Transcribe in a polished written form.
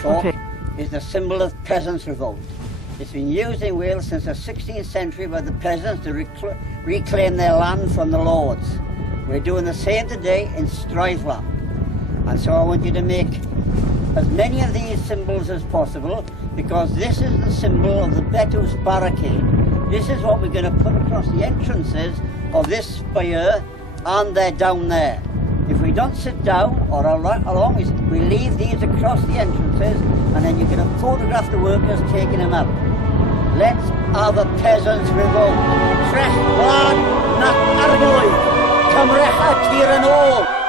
chalk is the symbol of peasants' revolt. It's been used in Wales since the 16th century by the peasants to reclaim their land from the lords. We're doing the same today in Strifla. And so I want you to make as many of these symbols as possible, because this is the symbol of the Betws barricade. This is what we're going to put across the entrances of this spire, and they're down there. If we don't sit down or along, we leave these across the entrances, and then you're going to photograph the workers taking them up. Let's have a peasants' revolt. Trech Gwlad Nag Arglwydd, Cymrecha tir yn ôl.